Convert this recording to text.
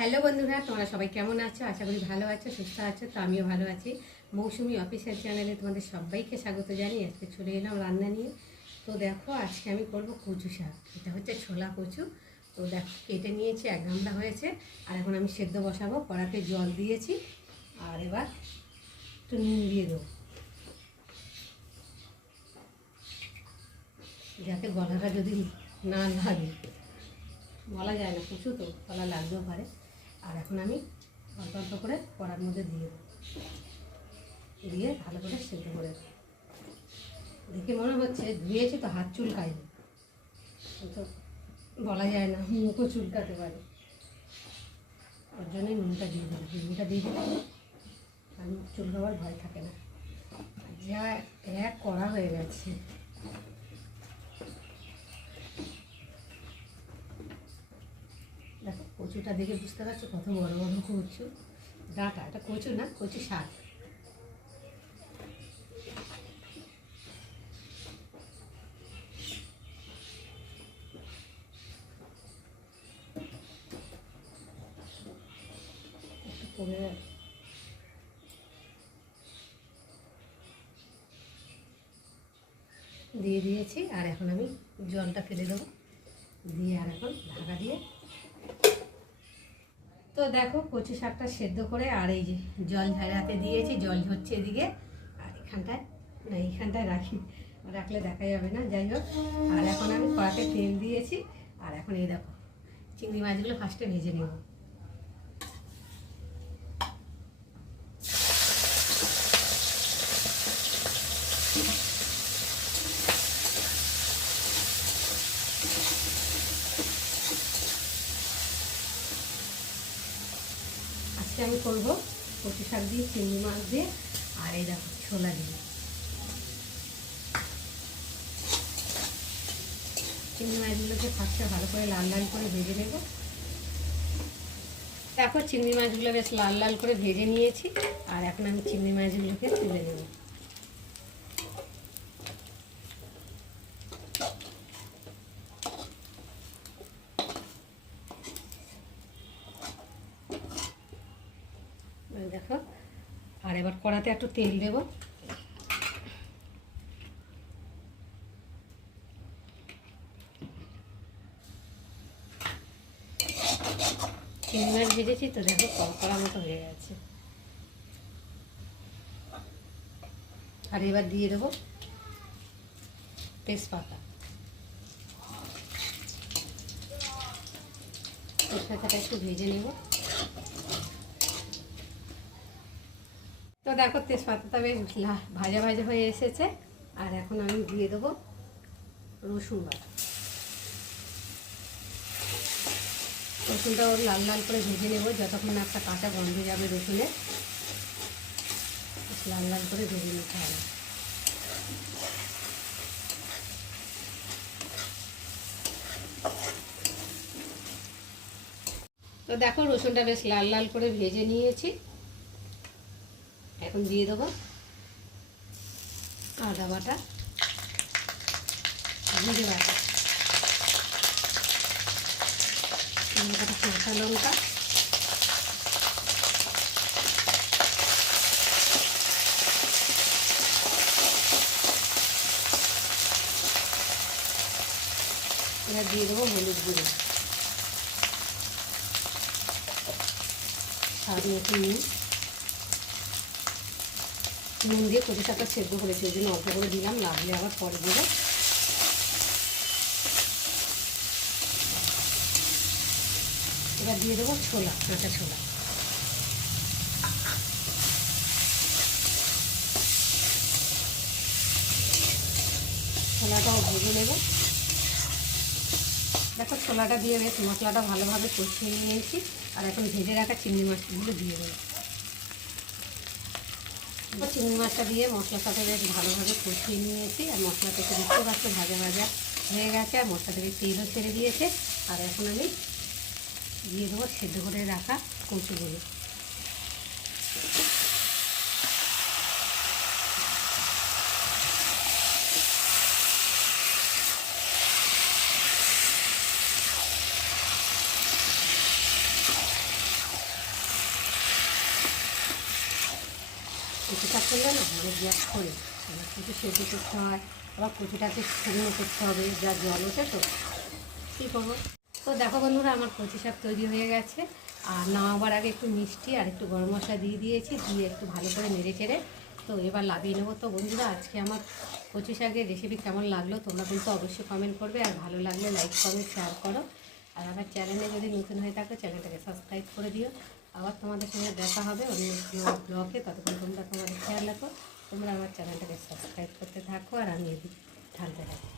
Hello বন্ধুরা, তোমরা সবাই কেমন আছো? আশা করি ভালো আছো, সুস্থ আছো। তো আমিও ভালো আছি। মৌসুমি অফিসিয়াল চ্যানেলে তোমাদের সবাইকে স্বাগত জানিয়ে আজকে চলে এলাম রান্না নিয়ে। তো দেখো, আজকে আমি করব কচু শাক। এটা হচ্ছে ছোলা কচু। তো দেখো, কেটে নিয়েছি, 1 গামলা হয়েছে। আর এখন আমি সেদ্ধ বসাবো। কড়াতে জল দিয়েছি। আর এবার একটু নুন দিয়ে দেবো, যাতে গলাটা যদি না লাগে। বলা যায় না, কচু তো গলা লাগতেও পারে। আর এখন আমি অল্প অল্প করে কড়ার মধ্যে দিয়ে ভালো করে সেদ্ধ করে দেবো। দেখে মনে হচ্ছে ধুয়েছি তো হাত চুলকায়নি, তো বলা যায় না, মুখও চুলকাতে পারে। ওর জন্যই নুনটা দিয়ে দিলাম। নুনটা দিয়ে দিলাম আর মুখ চুলকাবার ভয় থাকে না। যা এক কড়া হয়ে গেছে। দেখো, কচুটা দেখে বুঝতে পারছো কত বড় বড় কচু ডাঁটা। এটা কচু না, কচু শাক। দিয়ে দিয়েছি। আর এখন আমি জলটা ফেলে দেবো, দিয়ে আর এখন ঢাকা দিয়ে। তো দেখো, কচু শাকটা সেদ্ধ করে আর এই যে জল ঝাড়াতে দিয়েছি, জল ঝরছে এদিকে। আর এখানটায় না, এইখানটায় রাখলে দেখা যাবে না, যাই হোক। আর এখন আমি কড়াতে তেল দিয়েছি। আর এখন এই দেখো, চিংড়ি মাছগুলো ফার্স্টে ভেজে নেব। আজকে আমি করবো কচু শাক দিয়ে, চিংড়ি মাছ দিয়ে, আর এই দেখো ছোলা দিয়ে। চিংড়ি মাছগুলোকে ফার্স্টে ভালো করে লাল লাল করে ভেজে নেব। দেখো, চিংড়ি মাছগুলো বেশ লাল লাল করে ভেজে নিয়েছি। আর এখন আমি চিংড়ি মাছগুলোকে তুলে নেব। দেখো, আর এবার কড়াতে একটু তেল দেব। চিংড়ি মাছ ভেজেছি তো, দেখো কড়কড়া মতো হয়ে গেছে। আর এবার দিয়ে দেবো তেজপাতা। তেজপাতাটা একটু ভেজে নেব। তো দেখো, তেজপাতাটা বেশ ভাজা ভাজা হয়ে এসেছে। আর এখন আমি দিয়ে দেবো রসুন বাটা। রসুনটাও লাল লাল করে ভেজে নেব, যতক্ষণ না একটা কাঁচা গন্ধ যাবে রসুনের। লাল লাল করে ভেজে নিতে হবে। তো দেখো, রসুনটা বেশ লাল লাল করে ভেজে নিয়েছি। এখন দিয়ে দেবো আদা বাটা, জিরে বাটা, কাঁচা লঙ্কা, এবার দিয়ে দেবো হলুদ গুঁড়ো, স্বাদ মতো নুন দিয়ে কচু শাকটা সেদ্ধ করেছি, ওই জন্য অল্প করে দিলাম, লাগলে আবার পরে দেবো। এবার দিয়ে দেবো ছোলা, কাঁচা ছোলা। ছোলাটাও ভেজে নেব। দেখো, ছোলাটা দিয়ে বেশ মশলাটা ভালোভাবে কষিয়ে নিয়েছি। আর এখন ভেজে রাখা চিংড়ি মাছগুলো দিয়ে দেবো। চিংড়ি মাছটা দিয়ে মশলার সাথে বেশ ভালোভাবে কষিয়ে নিয়েছি। আর মশলা থেকে দেখতে পাচ্ছ ভাজা ভাজা হয়ে গেছে, আর মশলা থেকে তেলও ছেড়ে দিয়েছে। আর এখন আমি দিয়ে দেবো সেদ্ধ করে রাখা কচুগুলো। কচু শাক করলে না মানে গ্যাস করে কচু সেদ্ধ করতে হয়, আবার কচুটাকে শুকনো করতে হবে, যা জল ওঠে তো কী করবো। তো দেখো বন্ধুরা, আমার কচু শাক তৈরি হয়ে গেছে। আর নামাবার আগে একটু মিষ্টি আর একটু গরম মশলা দিয়ে দিয়েছি, দিয়ে একটু ভালো করে নেড়ে চেড়ে তো এবার লাভিয়ে নেবো। তো বন্ধুরা, আজকে আমার কচু শাকের রেসিপি কেমন লাগলো তোমরা কিন্তু অবশ্যই কমেন্ট করবে, আর ভালো লাগলে লাইক কমেন্ট শেয়ার করো। আর আমার চ্যানেলে যদি নতুন হয়ে থাকো চ্যানেলটাকে সাবস্ক্রাইব করে দিও। আবার তোমাদের সঙ্গে দেখা হবে অন্য ব্লগে, ততক্ষণ তোমরা তোমাদের খেয়াল রাখো। তোমরা আমার চ্যানেলটাকে সাবস্ক্রাইব করতে থাকো আর আমি এদিক ঢালতে থাকি।